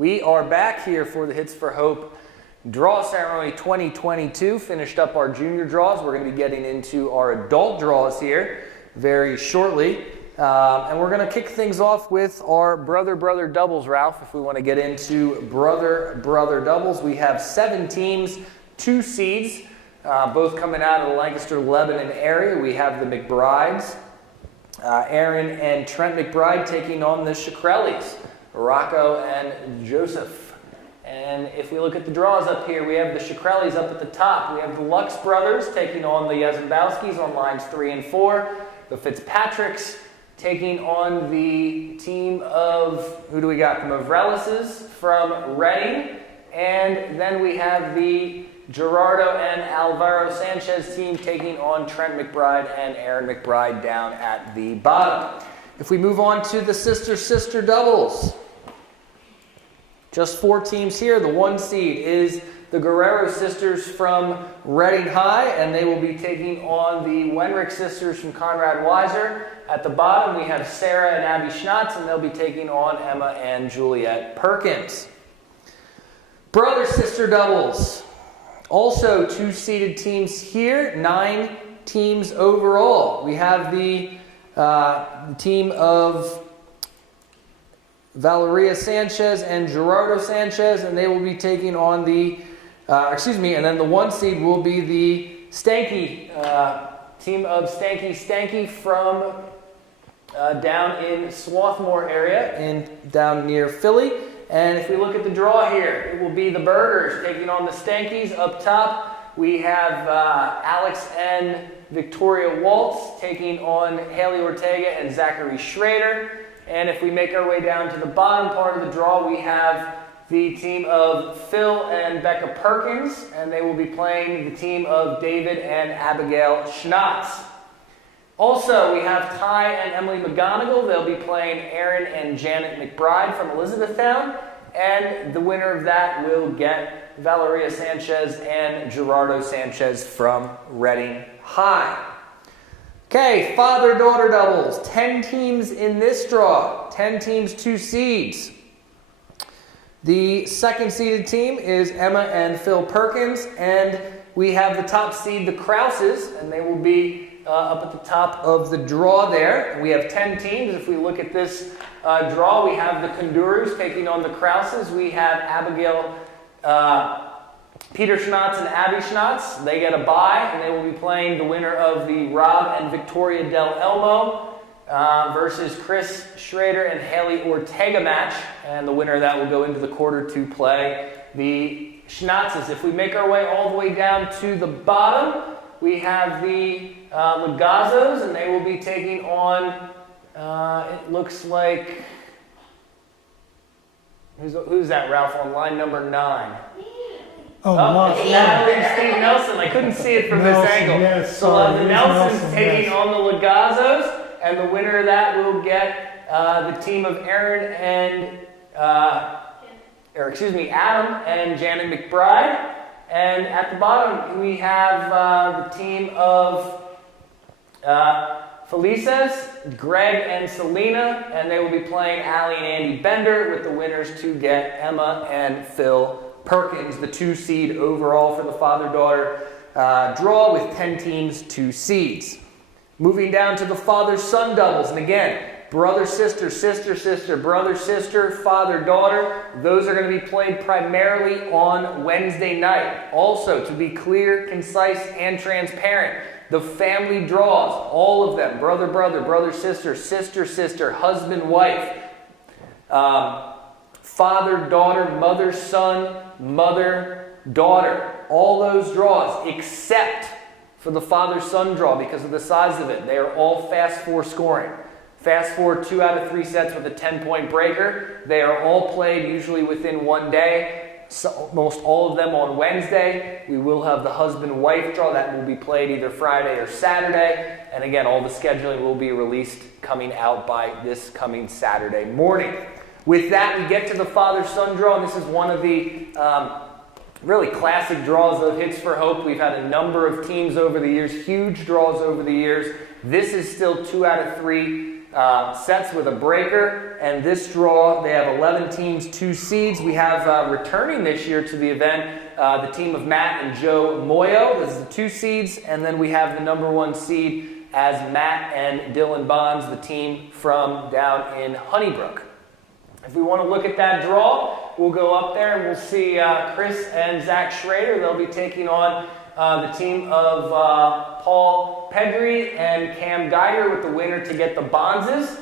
We are back here for the Hits for Hope Draw Ceremony 2022. Finished up our junior draws. We're going to be getting into our adult draws here very shortly. And we're going to kick things off with our brother doubles, Ralph. If we want to get into brother doubles, we have 7 teams, 2 seeds, both coming out of the Lancaster-Lebanon area. We have the McBrides, Aaron and Trent McBride taking on the Shkreli's, Rocco and Joseph. And if we look at the draws up here, we have the Shkreli's up at the top. We have the Lux brothers taking on the Yazembowskis on lines 3 and 4. The Fitzpatricks taking on the team of, who do we got? The Movrelises from Reading. And then we have the Gerardo and Alvaro Sanchez team taking on Trent McBride and Aaron McBride down at the bottom. If we move on to the sister doubles, just 4 teams here. The 1 seed is the Guerrero sisters from Reading High, and they will be taking on the Wenrick sisters from Conrad Weiser. At the bottom, we have Sarah and Abby Schnatz, and they'll be taking on Emma and Juliet Perkins. Brother-sister doubles. Also 2 seeded teams here, 9 teams overall. We have the team of Valeria Sanchez and Gerardo Sanchez, and they will be taking on the, and then the 1 seed will be the Stanky, team of Stanky from down in Swarthmore area and down near Philly. And if we look at the draw here, it will be the Burgers taking on the Stankies. Up top, we have Alex and Victoria Waltz taking on Haley Ortega and Zachary Schrader. And if we make our way down to the bottom part of the draw, we have the team of Phil and Becca Perkins, and they will be playing the team of David and Abigail Schnatz. Also, we have Ty and Emily McGonigal. They'll be playing Aaron and Janet McBride from Elizabethtown. And the winner of that will get Valeria Sanchez and Gerardo Sanchez from Reading High. Okay, father-daughter doubles. 10 teams in this draw. 10 teams, 2 seeds. The 2nd seeded team is Emma and Phil Perkins. And we have the top seed, the Krauses, and they will be up at the top of the draw there. We have 10 teams. If we look at this draw, we have the Kondurus taking on the Krauses. We have Abigail, Peter Schnatz and Abby Schnatz. They get a bye, and they will be playing the winner of the Rob and Victoria Del Elmo versus Chris Schrader and Haley Ortega match. And the winner of that will go into the quarter to play the Schnatzes. If we make our way all the way down to the bottom, we have the Legazos, and they will be taking on, it looks like, who's that, Ralph, on line number 9? It's Natalie and Steve Nelson. I couldn't see it from this angle. Yes, so the Nelsons taking on the Legazos, and the winner of that will get the team of Aaron and, Adam and Janet McBride. And at the bottom, we have the team of Felices, Greg and Selena, and they will be playing Allie and Andy Bender, with the winners to get Emma and Phil Perkins, the 2 seed overall for the father-daughter draw, with 10 teams, 2 seeds. Moving down to the father-son doubles, and again, brother-sister, sister-sister, brother-sister, father-daughter. Those are going to be played primarily on Wednesday night. Also, to be clear, concise, and transparent, the family draws, all of them, brother-brother, brother-sister, sister-sister, husband-wife, father-daughter, mother-son, mother-daughter. All those draws, except for the father-son draw because of the size of it. They are all fast 4 scoring. Fast forward 2 out of 3 sets with a 10-point breaker. They are all played usually within 1 day, so most all of them on Wednesday. We will have the husband-wife draw. That will be played either Friday or Saturday. And again, all the scheduling will be released coming out by this coming Saturday morning. With that, we get to the father-son draw, and this is one of the really classic draws of Hits for Hope. We've had a number of teams over the years, huge draws over the years. This is still 2 out of 3 sets with a breaker. And this draw, they have 11 teams, 2 seeds. We have returning this year to the event the team of Matt and Joe Moyo. This is the 2 seeds. And then we have the number 1 seed as Matt and Dylan Bonds, the team from down in Honeybrook. If we want to look at that draw, we'll go up there and we'll see Chris and Zach Schrader. They'll be taking on the team of Paul Pedri and Cam Geiger with the winner to get the Bonzes.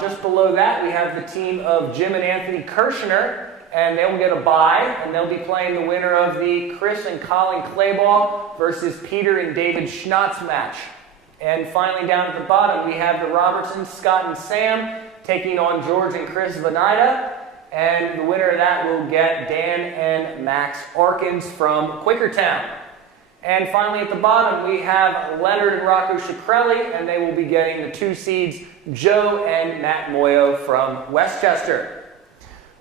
Just below that, we have the team of Jim and Anthony Kirshner, and they'll get a bye, and they'll be playing the winner of the Chris and Colin Claybaugh versus Peter and David Schnotz match. And finally, down at the bottom, we have the Robertsons, Scott and Sam, taking on George and Chris Venida, and the winner of that will get Dan and Max Arkins from Quakertown. And finally at the bottom we have Leonard and Rocco Shkreli, and they will be getting the 2 seeds, Joe and Matt Moyo from Westchester.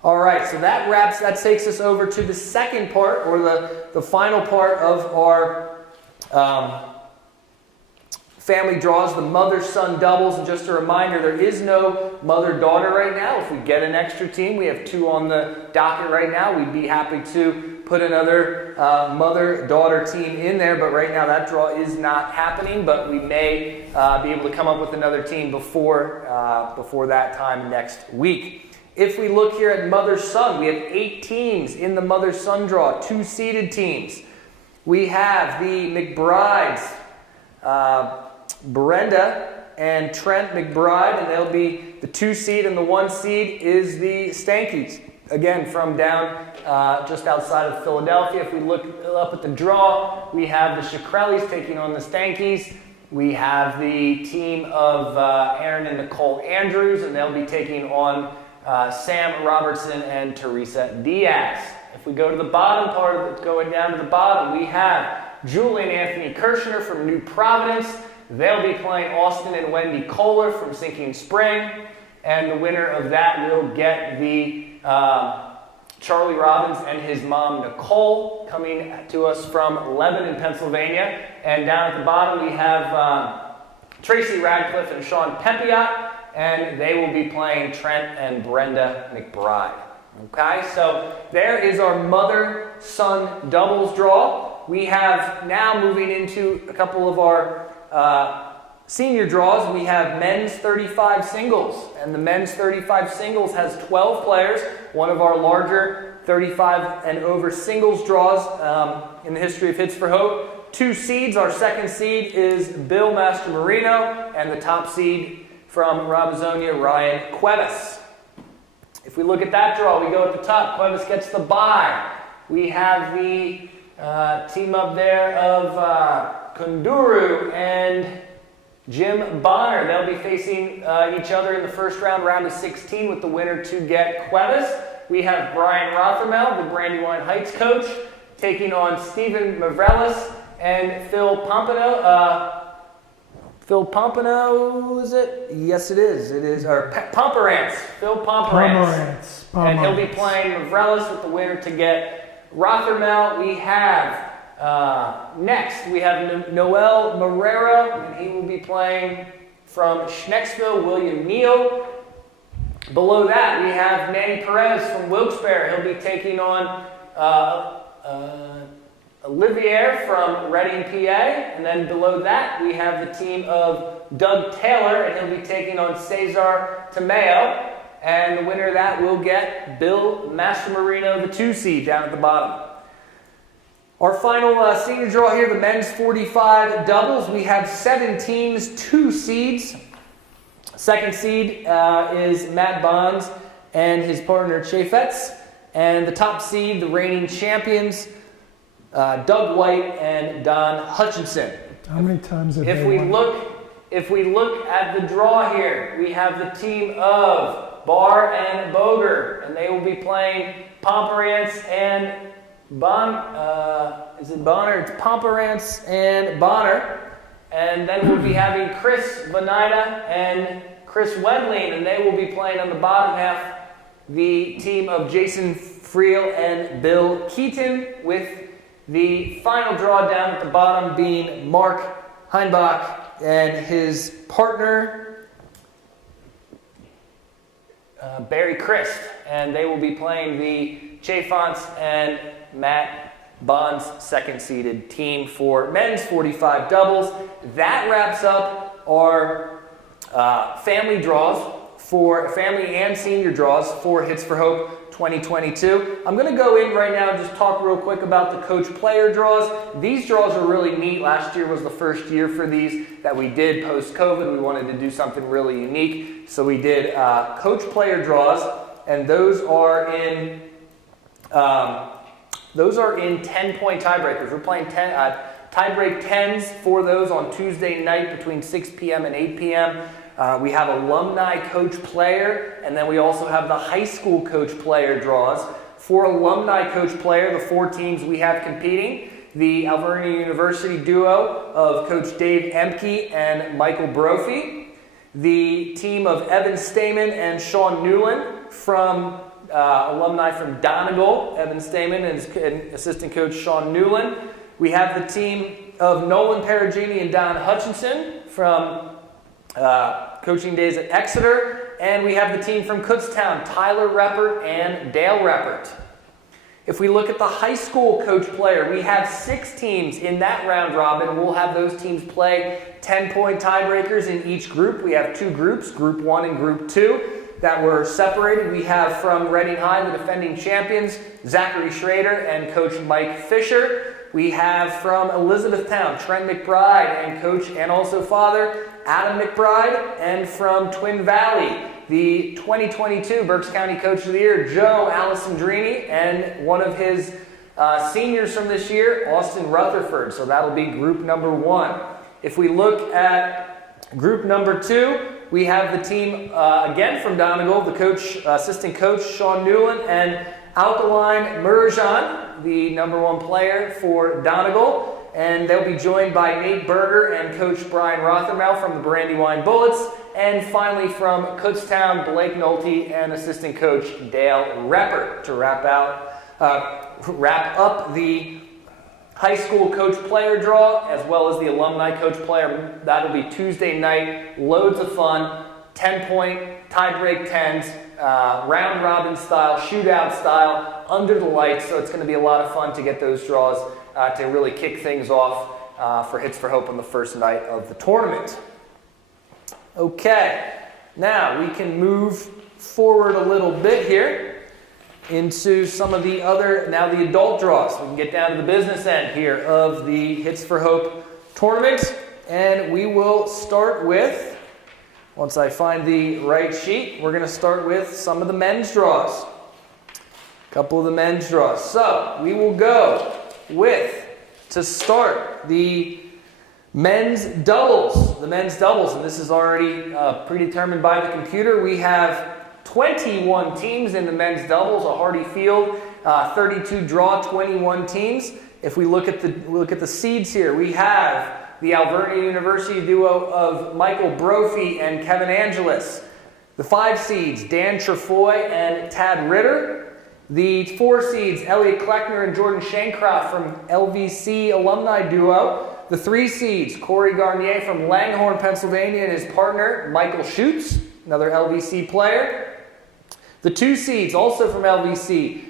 All right, so that takes us over to the second part, or the final part of our family draws, the mother-son doubles. And just a reminder, there is no mother-daughter right now. If we get an extra team, we have 2 on the docket right now. We'd be happy to put another mother-daughter team in there, but right now that draw is not happening, but we may be able to come up with another team before that time next week. If we look here at mother-son, we have 8 teams in the mother-son draw, 2 seeded teams. We have the McBrides, Brenda and Trent McBride, and they'll be the 2 seed, and the 1 seed is the Stankies, again from down just outside of Philadelphia. If we look up at the draw, we have the Shkrelis taking on the Stankies. We have the team of Aaron and Nicole Andrews, and they'll be taking on Sam Robertson and Teresa Diaz. If we go to the bottom part of it, going down to the bottom, we have Julie and Anthony Kirshner from New Providence. They'll be playing Austin and Wendy Kohler from Sinking Spring. And the winner of that will get the Charlie Robbins and his mom, Nicole, coming to us from Lebanon, Pennsylvania. And down at the bottom, we have Tracy Radcliffe and Sean Pepiot, and they will be playing Trent and Brenda McBride. Okay, so there is our mother-son doubles draw. We have now moving into a couple of our senior draws. We have men's 35 singles, and the men's 35 singles has 12 players, one of our larger 35 and over singles draws in the history of Hits for Hope. 2 seeds, our second seed is Bill Mastromarino, and the top seed from Robizonia, Ryan Cuevas. If we look at that draw, we go at the top. Cuevas gets the bye. We have the team up there of Kunduru and Jim Bonner. They'll be facing each other in the first round, round of 16, with the winner to get Cuevas. We have Brian Rothermel, the Brandywine Heights coach, taking on Stephen Mavrelis and Phil Pompano. Phil Pompano, is it? Yes, it is. It is. Or Pomerantz. Phil Pomerantz. And he'll be playing Mavrelis with the winner to get Rothermel. We have next, we have Noel Marrero, and he will be playing from Schnecksville, William Neal. Below that, we have Manny Perez from Wilkes-Barre. He'll be taking on Olivier from Reading, PA. And then below that, we have the team of Doug Taylor, and he'll be taking on Cesar Tomeo. And the winner of that will get Bill Mastromarino, the 2 seed, down at the bottom. Our final senior draw here, the men's 45 doubles. We have 7 teams, 2 seeds. Second seed is Matt Bonds and his partner Chaffetz. And the top seed, the reigning champions, Doug White and Don Hutchinson. How many times have If we look at the draw here, we have the team of Barr and Boger, and they will be playing Pomerantz and is it Bonner? It's Pomerantz and Bonner. And then we'll be having Chris Venida and Chris Wedling, and they will be playing on the bottom half the team of Jason Friel and Bill Keaton, with the final draw down at the bottom being Mark Heinbach and his partner Barry Christ, and they will be playing the Chafonts and Matt Bond's second-seeded team for men's 45 doubles. That wraps up our family draws for family and senior draws for Hits for Hope 2022. I'm going to go in right now and just talk real quick about the coach player draws. These draws are really neat. Last year was the first year for these that we did post-COVID. We wanted to do something really unique, so we did coach player draws, and those are in 10-point tiebreakers. We're playing tiebreak 10s for those on Tuesday night between 6 p.m. and 8 p.m. We have alumni coach player, and then we also have the high school coach player draws. For alumni coach player, the 4 teams we have competing, the Alvernia University duo of Coach Dave Emke and Michael Brophy, the team of Evan Stamen and Sean Newland from alumni from Donegal, Evan Stamen and assistant coach Sean Newland. We have the team of Nolan Perugini and Don Hutchinson from coaching days at Exeter, and we have the team from Kutztown, Tyler Reppert and Dale Reppert. If we look at the high school coach player, we have 6 teams in that round robin. We'll have those teams play 10-point tiebreakers in each group. We have 2 groups, Group 1 and Group 2, that were separated. We have from Reading High, the defending champions, Zachary Schrader and Coach Mike Fisher. We have from Elizabethtown, Trent McBride and coach and also father, Adam McBride, and from Twin Valley, the 2022 Berks County Coach of the Year, Joe Alessandrini, and one of his seniors from this year, Austin Rutherford. So that'll be group number 1. If we look at group number 2, we have the team, again from Donegal, the assistant coach, Sean Newland, and Alkaline Murajan, the number 1 player for Donegal. And they'll be joined by Nate Berger and Coach Brian Rothermel from the Brandywine Bullets. And finally from Kutztown, Blake Nolte and assistant coach Dale Reppert to wrap up the high school coach player draw as well as the alumni coach player. That'll be Tuesday night. Loads of fun. 10-point tiebreak 10s. Round robin style, shootout style, under the lights. So it's going to be a lot of fun to get those draws to really kick things off for Hits for Hope on the first night of the tournament. Okay, now we can move forward a little bit here into some of the other, now the adult draws. We can get down to the business end here of the Hits for Hope tournament. And we will start with, once I find the right sheet, we're going to start with some of the men's draws. A couple of the men's draws. So we will go with, to start, the men's doubles. The men's doubles, and this is already predetermined by the computer. We have 21 teams in the men's doubles, a hardy field, 32 draw, 21 teams. If we look at the seeds here, we have the Alvernia University duo of Michael Brophy and Kevin Angelis. The 5 seeds, Dan Trefoy and Tad Ritter. The 4 seeds, Elliot Kleckner and Jordan Shancroft from LVC alumni duo. The 3 seeds, Corey Garnier from Langhorne, Pennsylvania, and his partner, Michael Schutz, another LVC player. The 2 seeds, also from LVC,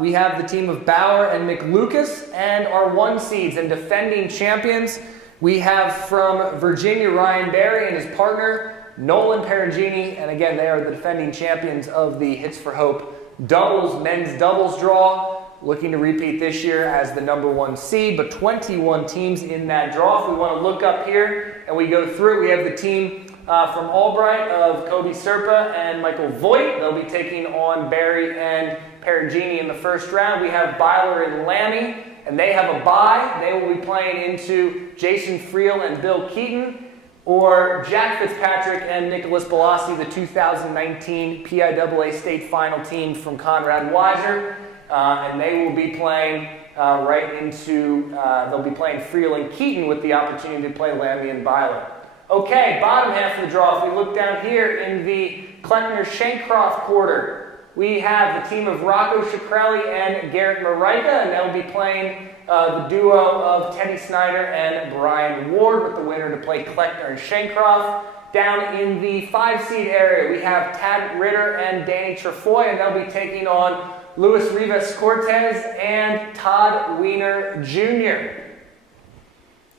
we have the team of Bauer and McLucas, and our 1 seeds and defending champions, we have from Virginia, Ryan Barry and his partner, Nolan Perugini, and again, they are the defending champions of the Hits for Hope doubles, men's doubles draw, looking to repeat this year as the number 1 seed, but 21 teams in that draw. If we want to look up here and we go through, we have the team from Albright of Kobe Serpa and Michael Voigt. They'll be taking on Barry and Perugini in the first round. We have Byler and Lammy, and they have a bye. They will be playing into Jason Friel and Bill Keaton, or Jack Fitzpatrick and Nicholas Balassi, the 2019 PIAA state final team from Conrad Weiser. And they will be playing they'll be playing Friel and Keaton with the opportunity to play Lammy and Byler. Okay, bottom half of the draw. If we look down here in the Kleckner-Shancroft quarter, we have the team of Rocco Shkreli and Garrett Marika, and they'll be playing the duo of Teddy Snyder and Brian Ward, with the winner to play Kleckner and Shancroft. down in the 5-seed area, we have Tad Ritter and Danny Trefoy, and they'll be taking on Luis Rivas Cortez and Todd Wiener Jr.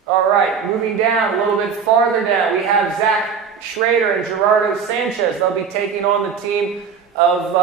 All right, moving down a little bit farther down, we have Zach Schrader and Gerardo Sanchez. They'll be taking on the team of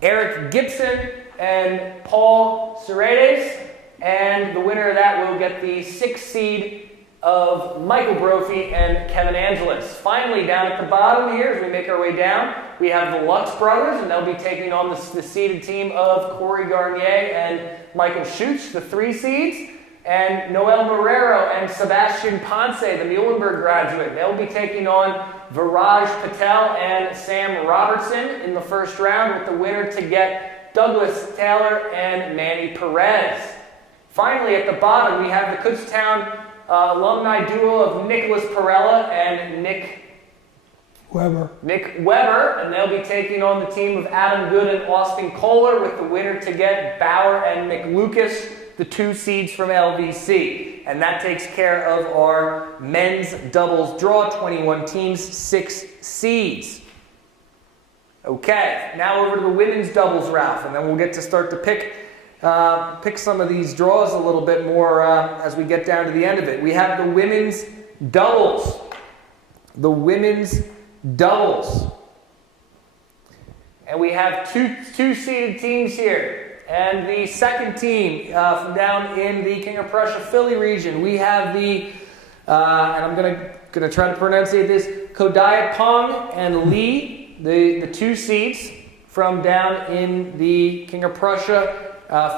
Eric Gibson and Paul Paredes, and the winner of that will get the 6th seed of Michael Brophy and Kevin Angelis. Finally, down at the bottom here, as we make our way down, we have the Lux brothers, and they'll be taking on the seeded team of Corey Garnier and Michael Schutz, the 3 seeds, and Noel Marrero and Sebastian Ponce, the Muhlenberg graduate. They'll be taking on Viraj Patel and Sam Robertson in the first round, with the winner to get Douglas Taylor and Manny Perez. Finally, at the bottom, we have the Kutztown alumni duo of Nicholas Perella and Nick Weber, and they'll be taking on the team of Adam Good and Austin Kohler, with the winner to get Bauer and McLucas, the 2 seeds from LVC. And that takes care of our men's doubles draw, 21 teams, 6 seeds. Okay, now over to the women's doubles, Ralph, and then we'll get to start to pick some of these draws a little bit more as we get down to the end of it. We have the women's doubles. The women's doubles. And we have two seeded teams here. And the second team from down in the King of Prussia Philly region, we have the, and I'm gonna try to pronunciate this, Kodayapong and Lee, the 2 seeds from down in the King of Prussia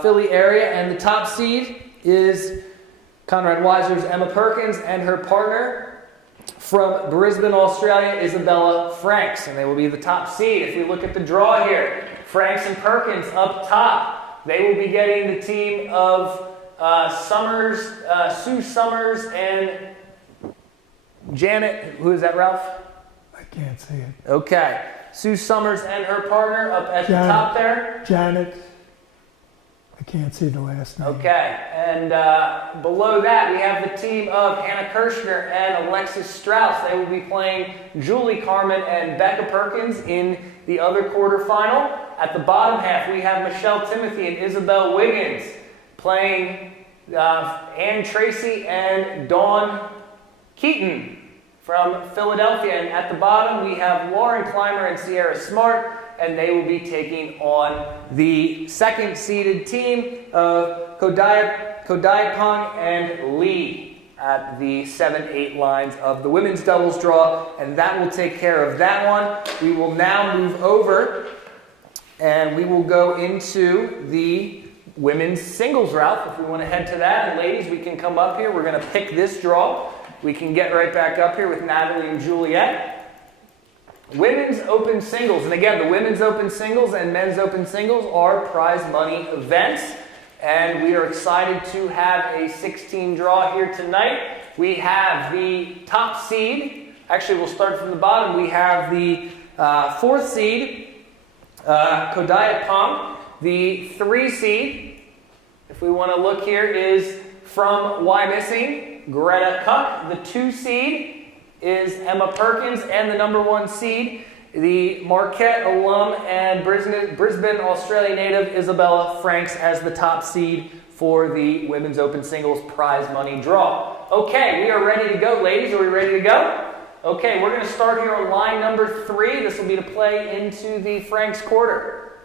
Philly area, and the top seed is Conrad Weiser's Emma Perkins and her partner from Brisbane, Australia, Isabella Franks, and they will be the top seed. If we look at the draw here, Franks and Perkins up top. They will be getting the team of Sue Summers and Janet, who is that, Ralph? I can't see it. Okay, Sue Summers and her partner up at the top there. Janet. I can't see the last name. Okay, and below that we have the team of Hannah Kirshner and Alexis Strauss. They will be playing Julie Carmen and Becca Perkins in the other quarterfinal. At the bottom half we have Michelle Timothy and Isabel Wiggins playing Ann Tracy and Dawn Keaton from Philadelphia. And at the bottom we have Lauren Clymer and Sierra Smart, and they will be taking on the 2nd seeded team of Kodayapong and Lee at the 7-8 lines of the women's doubles draw, and that will take care of that one. We will now move over, and we will go into the women's singles, Ralph. If we want to head to that, and ladies, we can come up here. We're going to pick this draw. We can get right back up here with Natalie and Juliet. Women's open singles, and again, the women's open singles and men's open singles are prize money events, and we are excited to have a 16 draw here tonight. We have the top seed. Actually, we'll start from the bottom. We have the 4th seed, Kodayapong. The 3 seed, if we want to look here, is from Wyomissing, Greta Kuck. The 2 seed is Emma Perkins, and the number 1 seed, the Marquette alum and Brisbane, Australia native Isabella Franks as the top seed for the women's open singles prize money draw. Okay, we are ready to go, ladies. Are we ready to go? Okay, we're going to start here on line number 3. This will be to play into the Franks quarter.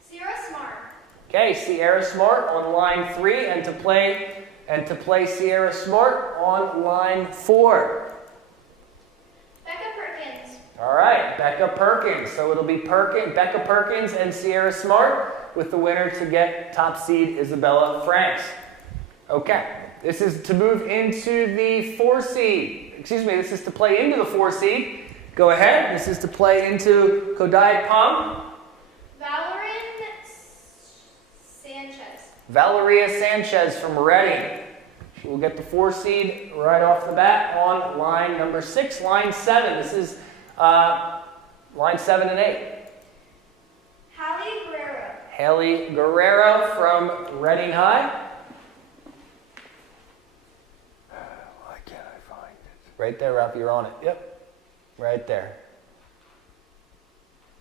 Sierra Smart. Okay, Sierra Smart on line 3, and to play Sierra Smart on line 4. Becca Perkins. All right, Becca Perkins. So it'll be Becca Perkins and Sierra Smart, with the winner to get top seed Isabella Franks. Okay, this is to move into the 4 seed. Excuse me, this is to play into the 4 seed. Go ahead. This is to play into Kodayapong. Valeria Sanchez from Reading. She will get the 4 seed right off the bat on line number 6. Line 7. This is line 7 and 8. Haley Guerrero from Reading High. Why can't I find Right there, Ralph, you're on it. Yep, right there.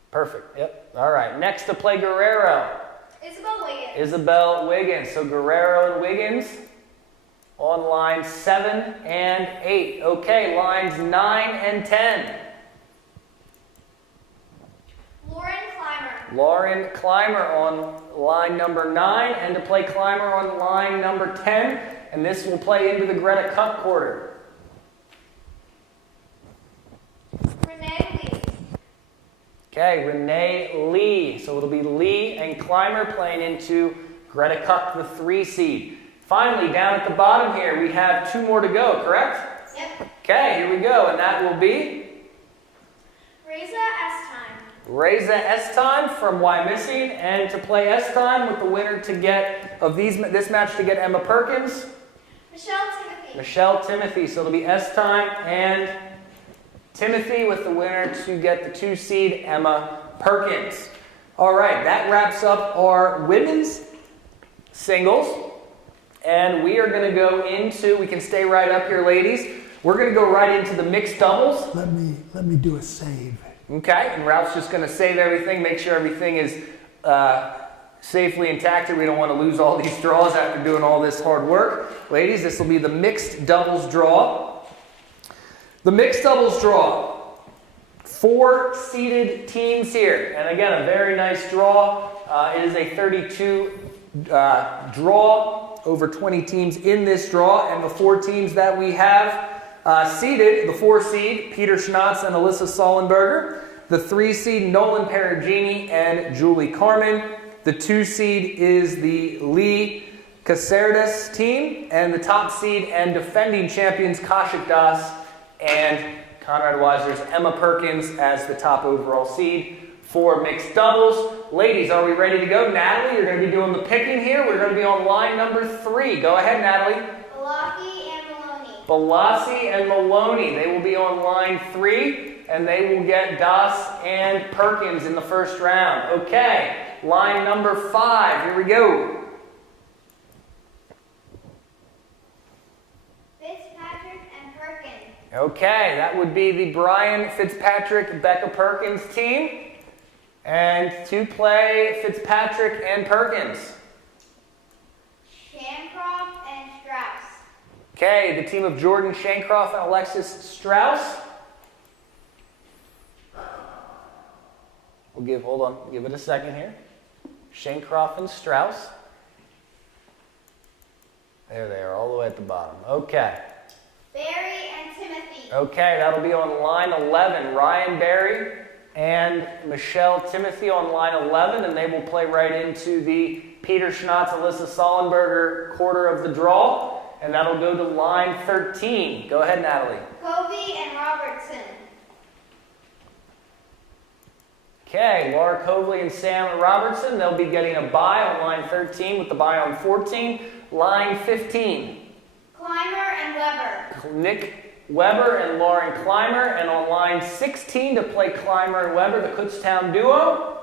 Perfect, yep. All right, next to play Guerrero. Isabel Wiggins. Isabel Wiggins. So Guerrero and Wiggins on lines 7 and 8. Okay, lines 9 and 10. Lauren Clymer. Lauren Clymer on line number 9, and to play Clymer on line number 10. And this will play into the Greta Cup quarter. Renee Lee. Okay, Renee Lee. So it'll be Lee and Clymer playing into Greta Cup, the 3 seed. Finally, down at the bottom here, we have 2 more to go, correct? Yep. Okay, here we go, and that will be Reza Estime. Reza Estime from Wyomissing, and to play Estime with the winner to get of this match to get Emma Perkins, Michelle Timothy. Michelle Timothy. So it'll be Estime and Timothy with the winner to get the 2 seed Emma Perkins. All right, that wraps up our women's singles, and we are going to go into. We can stay right up here, ladies. We're going to go right into the mixed doubles. Let me do a save. Okay, and Ralph's just going to save everything, make sure everything is safely intact. We don't want to lose all these draws after doing all this hard work. Ladies, this will be the mixed doubles draw. The mixed doubles draw. 4 seeded teams here. And again, a very nice draw. It is a 32 draw, over 20 teams in this draw. And the 4 teams that we have seeded, the 4 seed, Peter Schnatz and Alyssa Sollenberger. The 3 seed, Nolan Perugini and Julie Carmen. The 2 seed is the Lee Cacerdas team. And the top seed and defending champions, Kashik Das and Conrad Weiser's Emma Perkins as the top overall seed for mixed doubles. Ladies, are we ready to go? Natalie, you're going to be doing the picking here. We're going to be on line number 3. Go ahead, Natalie. Balaki and Maloney. Balassi and Maloney. They will be on line 3, and they will get Das and Perkins in the first round. Okay, line number 5. Here we go. Fitzpatrick and Perkins. Okay, that would be the Brian Fitzpatrick, Becca Perkins team. And to play Fitzpatrick and Perkins. Shancroft and Strauss. Okay, the team of Jordan Shancroft and Alexis Strauss. Hold on, give it a second here. Shancroft and Strauss. There they are, all the way at the bottom. Okay. Barry and Timothy. Okay, that'll be on line 11. Ryan Barry and Michelle Timothy on line 11, and they will play right into the Peter Schnatz, Alyssa Sollenberger quarter of the draw, and that'll go to line 13. Go ahead, Natalie. Covey and Robertson. Okay, Laura Coveley and Sam Robertson, they'll be getting a bye on line 13 with the bye on 14. Line 15. Clymer and Weber. Nick Weber and Lauren Clymer, and on line 16 to play Clymer and Weber, the Kutztown duo.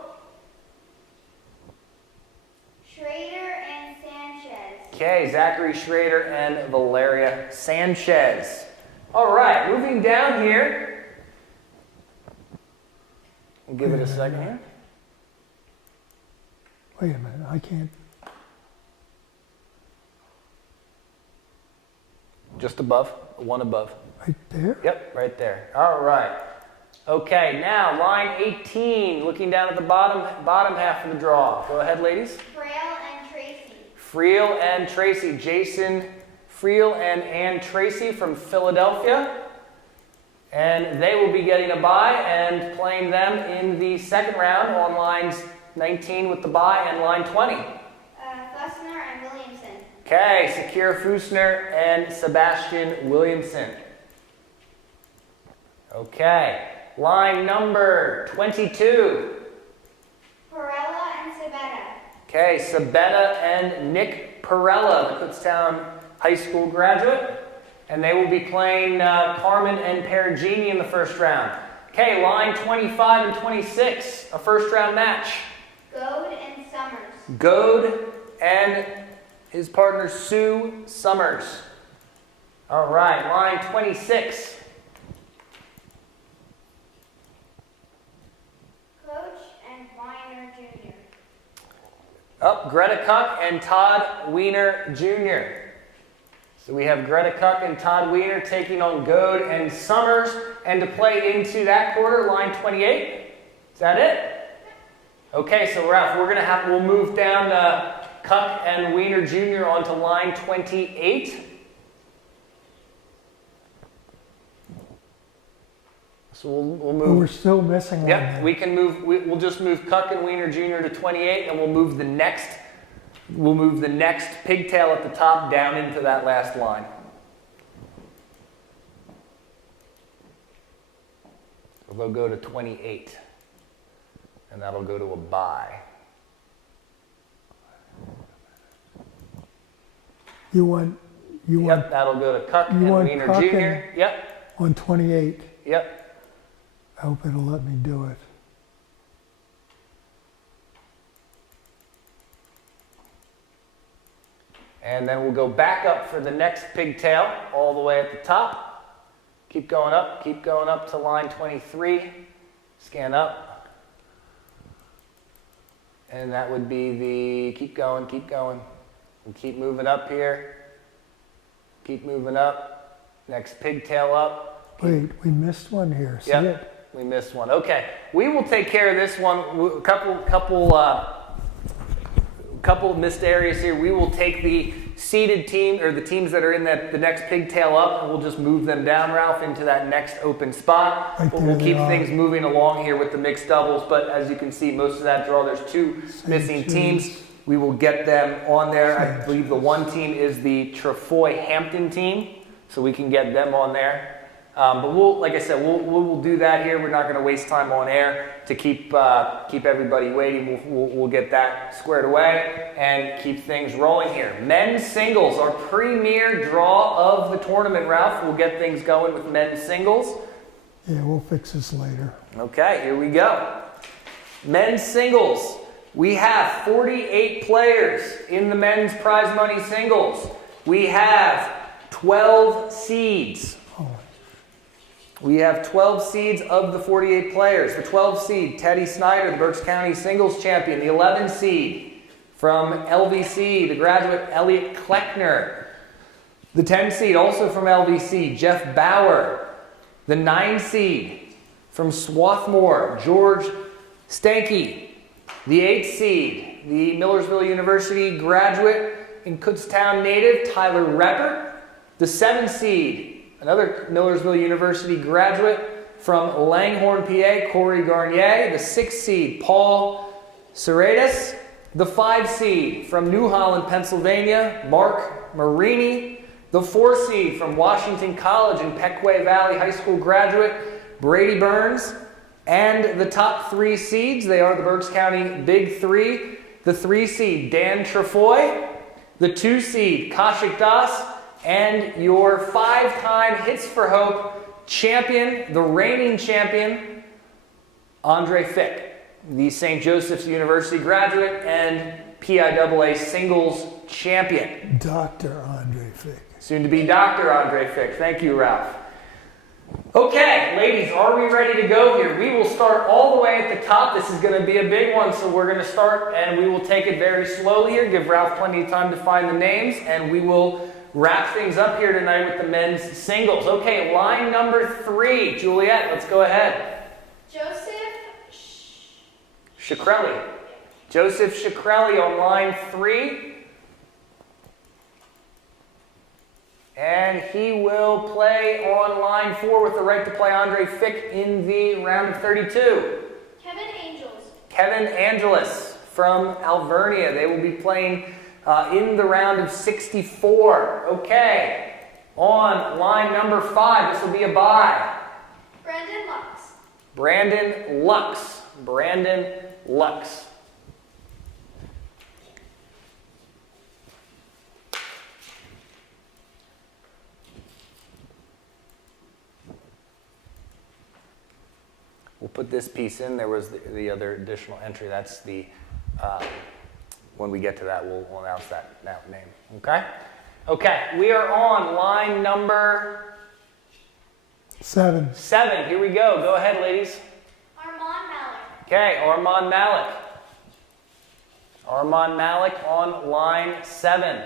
Schrader and Sanchez. Okay, Zachary Schrader and Valeria Sanchez. All right, moving down here. We'll give it a second here. Wait a minute, I can't. Just above, one above. Right there? Yep, right there. All right. Okay, now line 18, looking down at the bottom half of the draw. Go ahead, ladies. Frail and Tracy. Friel and Tracy. Jason Friel and Ann Tracy from Philadelphia. And they will be getting a bye and playing them in the second round on lines 19 with the bye and line 20. Fussner and Williamson. Okay, Sakira Fusner and Sebastian Williamson. Okay, line number 22. Perella and Sabetta. Okay, Sabetta and Nick Perella, the Kutztown High School graduate. And they will be playing Carmen and Perugini in the first round. Okay, line 25 and 26, a first round match. Goad and Summers. Goad and his partner Sue Summers. All right, line 26. Up, Greta Cuck and Todd Weiner Jr. So we have Greta Cuck and Todd Weiner taking on Goad and Summers. And to play into that quarter, line 28. Is that it? Okay, so Ralph, we'll move down Cuck and Weiner Jr. onto line 28. So we'll move. But we're still missing one. Yep, there. we can move. We'll just move Cuck and Weiner Jr. to 28, and we'll move the next. We'll move the next pigtail at the top down into that last line. They'll go to 28, and that'll go to a bye. Yep, that'll go to Cuck and Weiner Jr. Yep. On 28. Yep. I hope it'll let me do it. And then we'll go back up for the next pigtail, all the way at the top. Keep going up to line 23. Scan up. And that would be the, keep going. And keep moving up here. Keep moving up. Next pigtail up. Wait, we missed one here. See Yep. it? We missed one. Okay, we will take care of this one. A couple of missed areas here. We will take the seeded team, or the teams that are in the next pigtail up, and we'll just move them down, Ralph, into that next open spot. Right But there we'll keep they are. things moving along here with the mixed doubles. But as you can see, most of that draw, there's two missing Sanchez. teams. We will get them on there. I Sanchez. believe the one team is the Trefoy Hampton team, so we can get them on there. But like I said, we'll do that here. We're not going to waste time on air to keep everybody waiting. We'll get that squared away and keep things rolling here. Men's singles, our premier draw of the tournament, Ralph. We'll get things going with men's singles. Yeah, we'll fix this later. Okay, here we go. Men's singles. We have 48 players in the men's prize money singles. We have 12 seeds. Oh, We have 12 seeds of the 48 players. The 12 seed, Teddy Snyder, the Berks County singles champion. The 11 seed from LVC, the graduate Elliot Kleckner. The 10 seed, also from LVC, Jeff Bauer. The 9 seed from Swarthmore, George Stanky. The 8 seed, the Millersville University graduate and Kutztown native, Tyler Repper. The 7 seed, another Millersville University graduate from Langhorne, PA, Corey Garnier. The 6 seed, Paul Serratus. The 5 seed from New Holland, Pennsylvania, Mark Marini. The 4 seed from Washington College and Pequea Valley High School graduate, Brady Burns. And the top 3 seeds, they are the Berks County Big 3. The 3 seed, Dan Trefoy. The 2 seed, Kashik Das. And your 5-time Hits for Hope champion, the reigning champion, Andre Fick, the St. Joseph's University graduate and PIAA singles champion. Dr. Andre Fick. Soon to be Dr. Andre Fick. Thank you, Ralph. Okay, ladies, are we ready to go here? We will start all the way at the top. This is going to be a big one, so we're going to start and we will take it very slowly here. Give Ralph plenty of time to find the names, and we will wrap things up here tonight with the men's singles. Okay, line number 3. Juliet, let's go ahead. Joseph Shkreli. Joseph Shkreli on line 3. And he will play on line 4 with the right to play Andre Fick in the round of 32. Kevin Angelis from Alvernia. They will be playing in the round of 64. Okay. On line number 5, this will be a bye. Brandon Lux. We'll put this piece in. There was the other additional entry. That's the, when we get to that, we'll announce that name. Okay? Okay, we are on line number 7. 7. Here we go. Go ahead, ladies. Armand Malik. Okay, Armand Malik. Armand Malik on line 7.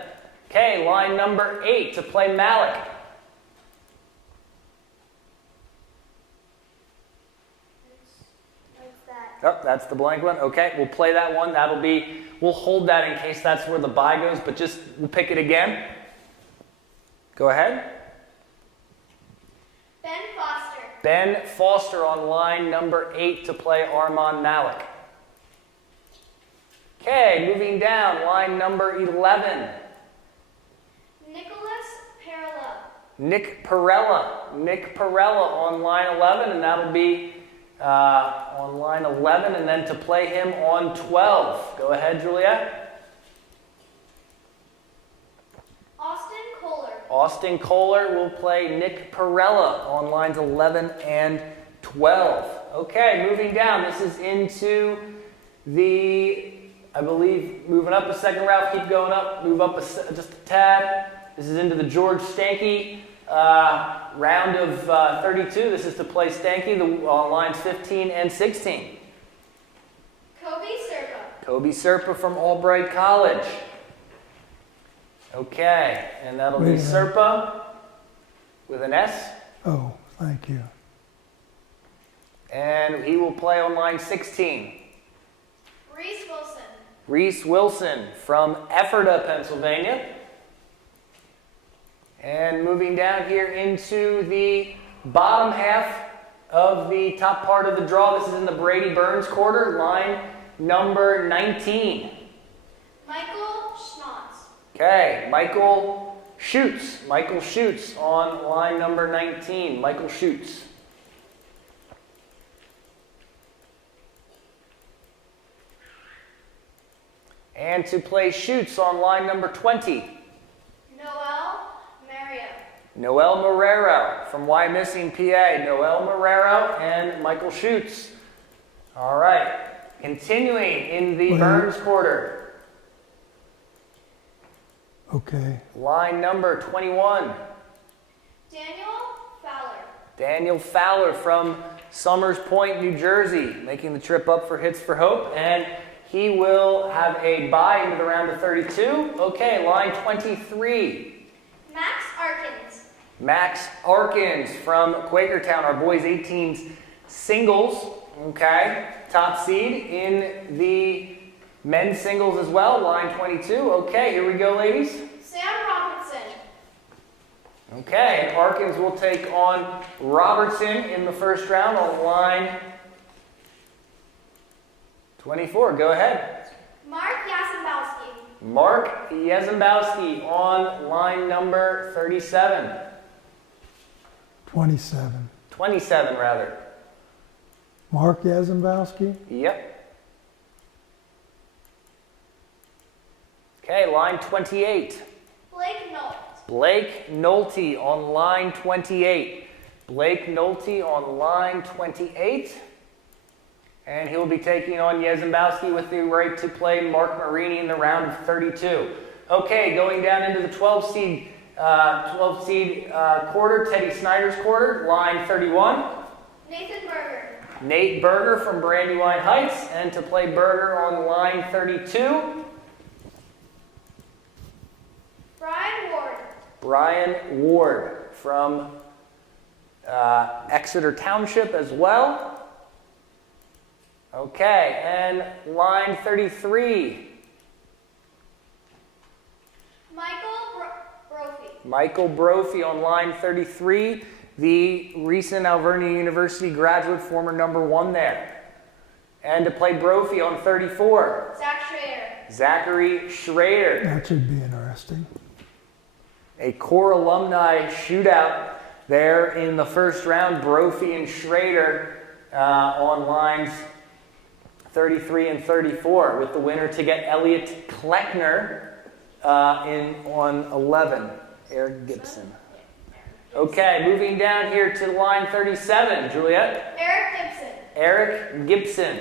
Okay, line number 8 to play Malik. What's that? Oh, that's the blank one. Okay, we'll play that one. We'll hold that in case that's where the bye goes, but we'll pick it again. Go ahead. Ben Foster. Ben Foster on line number 8 to play Armand Malik. Okay, moving down, line number 11. Nicholas Perla. Nick Perella on line 11, and that'll be on line 11, and then to play him on 12. Go ahead, Juliet. Austin Kohler will play Nick Perella on lines 11 and 12. Okay, moving down. This is into I believe, moving up a second route. Keep going up. Move up just a tad. This is into the George Stanky round of 32. This is to play Stanky on lines 15 and 16. Kobe Serpa from Albright College. Okay, and that'll be Serpa with an S. Oh, thank you. And he will play on line 16. Reese Wilson from Ephrata, Pennsylvania. And moving down here into the bottom half of the top part of the draw. This is in the Brady Burns quarter, line number 19. Michael Schnotz. Okay, Michael Schutz on line number 19. Michael Schutz. And to play Schutz on line number 20. Noel Marrero from Wyomissing, PA. Noel Marrero and Michael Schutz. All right. Continuing in the Burns quarter. Okay. Line number 21. Daniel Fowler from Summers Point, New Jersey, making the trip up for Hits for Hope. And he will have a bye into the round of 32. Okay, line 23. Max Arkins from Quakertown, our boys 18s singles. Okay, top seed in the men's singles as well, line 22. Okay, here we go, ladies. Sam Robertson. Okay, and Arkins will take on Robertson in the first round on line 24. Go ahead. Mark Yazembowski on line number 37. 27. 27, rather. Mark Yazembowski? Yep. Okay, line 28. Blake Nolte on line 28. Blake Nolte on line 28. And he'll be taking on Yazembowski with the right to play Mark Marini in the round of 32. Okay, going down into the 12 seed quarter, Teddy Snyder's quarter, line 31. Nate Berger from Brandywine Heights, and to play Berger on line 32. Brian Ward from Exeter Township as well. Okay, and line 33. Michael Brophy on line 33, the recent Alvernia University graduate, former number 1 there. And to play Brophy on 34. Zachary Schrader. That should be interesting. A core alumni shootout there in the first round. Brophy and Schrader on lines 33 and 34, with the winner to get Elliot Kleckner on 11. Eric Gibson. Okay, moving down here to line 37, Juliet. Eric Gibson.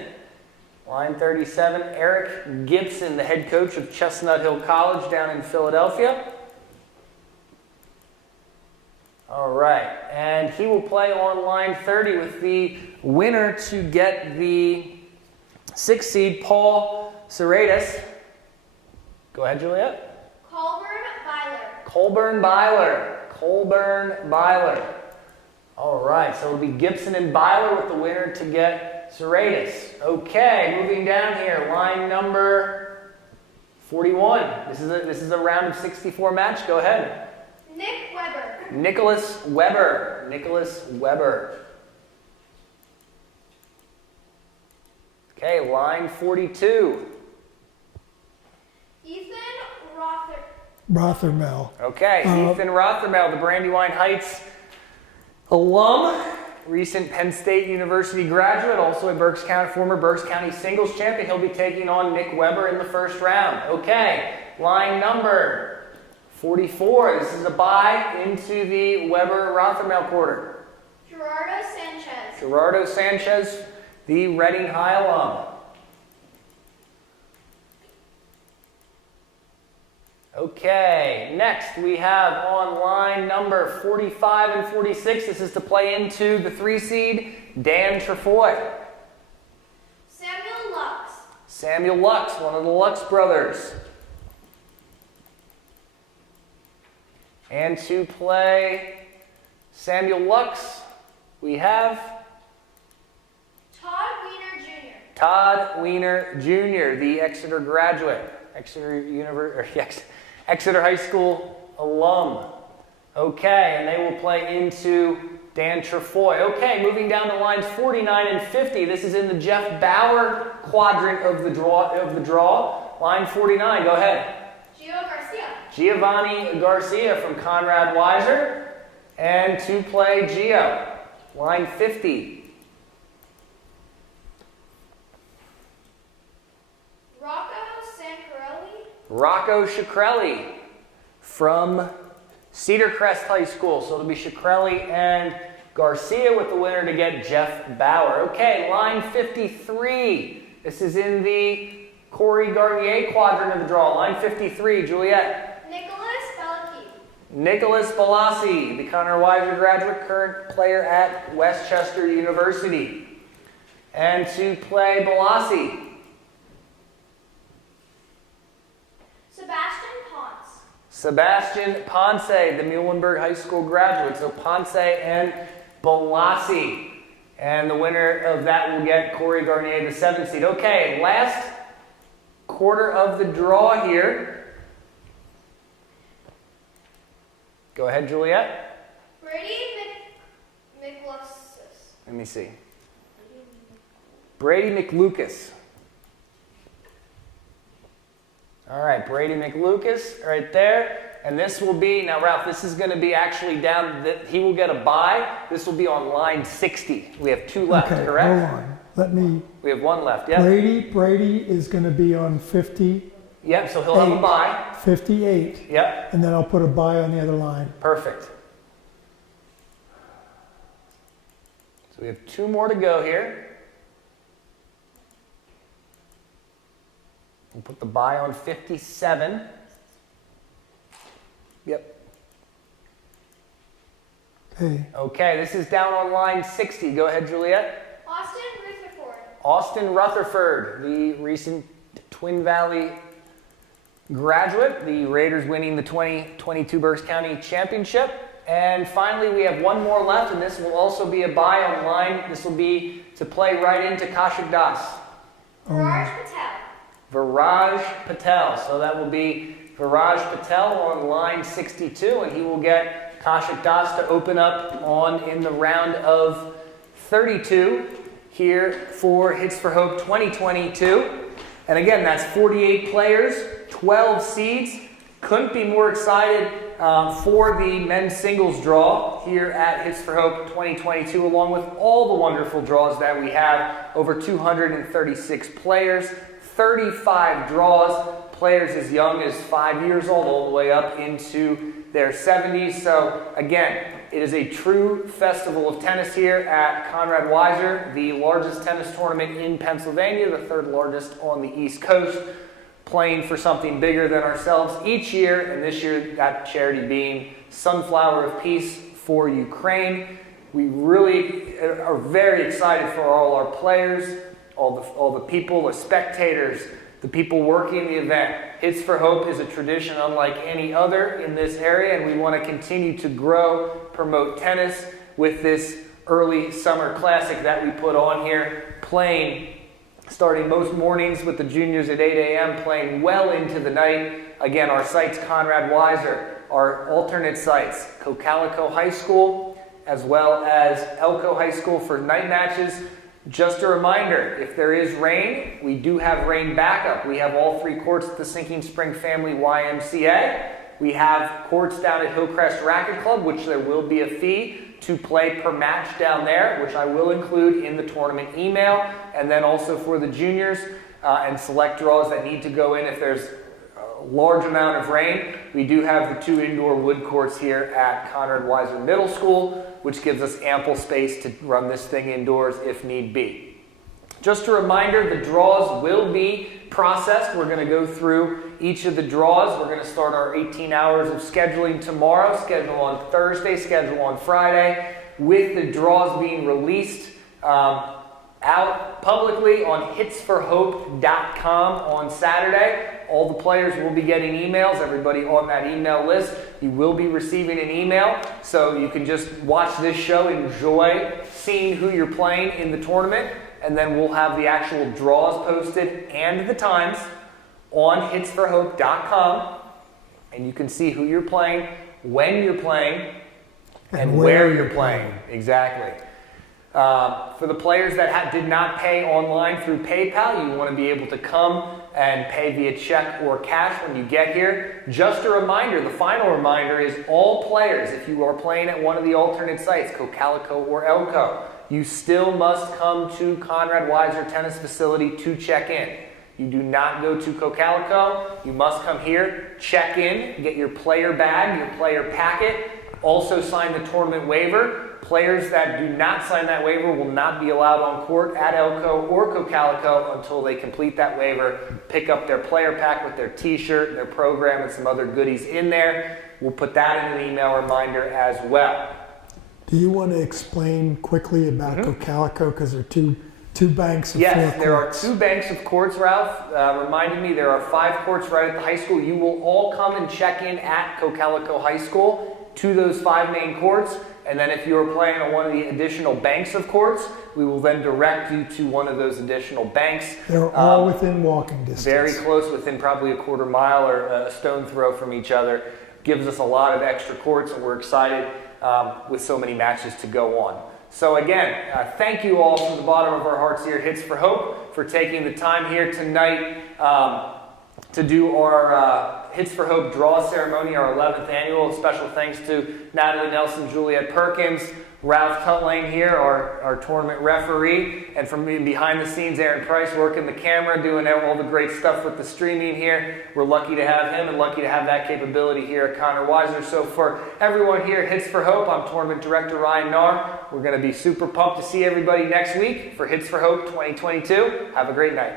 Line 37, Eric Gibson, the head coach of Chestnut Hill College down in Philadelphia. All right, and he will play on line 30 with the winner to get the 6th seed, Paul Serratus. Go ahead, Juliet. Colburn Byler. Colburn Byler. Colburn Byler. All right, so it'll be Gibson and Byler with the winner to get Serratus. Okay, moving down here, line number 41. This is a round of 64 match. Go ahead. Nick Weber. Nicholas Weber. Nicholas Weber. Okay, line 42. Ethan Rothermel. Okay, Ethan Rothermel, the Brandywine Heights alum, recent Penn State University graduate, also a former Berks County singles champion. He'll be taking on Nick Weber in the first round. Okay, line number 44. This is a bye into the Weber-Rothermel quarter. Gerardo Sanchez. Gerardo Sanchez, the Reading High alum. Okay, next we have on line number 45 and 46. This is to play into the 3 seed, Dan Trefoy. Samuel Lux. Samuel Lux, one of the Lux brothers. And to play Samuel Lux, we have Todd Weiner Jr. Todd Weiner Jr., the Exeter graduate, Exeter High School alum. Okay, and they will play into Dan Trefoy. Okay, moving down to lines 49 and 50. This is in the Jeff Bauer quadrant of the draw. Line 49, go ahead. Giovanni Garcia from Conrad Weiser. And to play Gio. Line 50. Rocco Shkreli from Cedar Crest High School. So it'll be Shkreli and Garcia with the winner to get Jeff Bauer. Okay, line 53. This is in the Corey Garnier quadrant of the draw. Line 53, Juliet. Nicholas Balassi, the Conrad Weiser graduate, current player at Westchester University. And to play Balassi. Sebastian Ponce, the Muhlenberg High School graduate. So Ponce and Balassi. And the winner of that will get Corey Garnier, the 7th seed. Okay, last quarter of the draw here. Go ahead, Juliet. Brady McLucas. Let me see. Brady McLucas. All right, Brady McLucas right there. And this will be, now Ralph, this is going to be actually down, he will get a bye. This will be on line 60. We have 2 left, Okay, correct? hold on. We have 1 left, yeah? Brady is going to be on 50. Yep, so he'll have a bye. 58. Yep. And then I'll put a bye on the other line. Perfect. So we have 2 more to go here. We'll put the bye on 57. Yep. Okay, this is down on line 60. Go ahead, Juliet. Austin Rutherford, the recent Twin Valley graduate, the Raiders winning the 2022 Berks County Championship. And finally, we have 1 more left, and this will also be a bye on line. This will be to play right into Kaushik Das. Viraj Patel. So that will be Viraj Patel on line 62, and he will get Kaushik Das to open up in the round of 32 here for Hits for Hope 2022. And again, that's 48 players, 12 seeds. Couldn't be more excited for the men's singles draw here at Hits for Hope 2022, along with all the wonderful draws that we have. Over 236 players, 35 draws, players as young as 5 years old all the way up into their 70s. So again, it is a true festival of tennis here at Conrad Weiser, the largest tennis tournament in Pennsylvania, the 3rd largest on the East Coast, playing for something bigger than ourselves each year, and this year that charity being Sunflower of Peace for Ukraine. We really are very excited for all our players, all the people, the spectators, the people working the event. Hits for Hope is a tradition unlike any other in this area, and we want to continue to grow, promote tennis with this early summer classic that we put on here, playing starting most mornings with the juniors at 8 a.m., playing well into the night. Again, our sites, Conrad Weiser, our alternate sites, Cocalico High School, as well as Elko High School for night matches. Just a reminder, if there is rain, we do have rain backup. We have all 3 courts at the Sinking Spring Family YMCA. We have courts down at Hillcrest Racket Club, which there will be a fee to play per match down there, which I will include in the tournament email. And then also for the juniors and select draws that need to go in if there's a large amount of rain, we do have the 2 indoor wood courts here at Conrad Weiser Middle School, which gives us ample space to run this thing indoors if need be. Just a reminder, the draws will be processed. We're going to go through each of the draws. We're going to start our 18 hours of scheduling tomorrow, schedule on Thursday, schedule on Friday, with the draws being released out publicly on hitsforhope.com on Saturday. All the players will be getting emails. Everybody on that email list, you will be receiving an email. So you can just watch this show, enjoy seeing who you're playing in the tournament, and then we'll have the actual draws posted and the times on hitsforhope.com. And you can see who you're playing, when you're playing, and where you're playing. Exactly. For the players that did not pay online through PayPal, you want to be able to come and pay via check or cash when you get here. Just a reminder, the final reminder is all players, if you are playing at one of the alternate sites, Cocalico or Elko, you still must come to Conrad Weiser Tennis Facility to check in. You do not go to Cocalico. You must come here, check in, get your player bag, your player packet, also sign the tournament waiver. Players that do not sign that waiver will not be allowed on court at Elko or Cocalico until they complete that waiver, pick up their player pack with their t-shirt, their program, and some other goodies in there. We'll put that in an email reminder as well. Do you want to explain quickly about Cocalico, because there are two banks of 4 courts? Yes, there are 2 banks of courts, Ralph. Reminded me there are 5 courts right at the high school. You will all come and check in at Cocalico High School to those 5 main courts. And then if you are playing on one of the additional banks of courts, we will then direct you to one of those additional banks. They're all within walking distance. Very close, within probably a quarter mile or a stone throw from each other. Gives us a lot of extra courts, and we're excited with so many matches to go on. So again, thank you all from the bottom of our hearts here at Hits for Hope for taking the time here tonight to do our Hits for Hope draw ceremony, our 11th annual. Special thanks to Natalie Nelson, Juliet Perkins, Ralph Tutlane here, our tournament referee, and from behind the scenes, Aaron Price working the camera, doing all the great stuff with the streaming here. We're lucky to have him and lucky to have that capability here at Conrad Weiser. So for everyone here at Hits for Hope, I'm Tournament Director Ryan Nahr. We're going to be super pumped to see everybody next week for Hits for Hope 2022. Have a great night.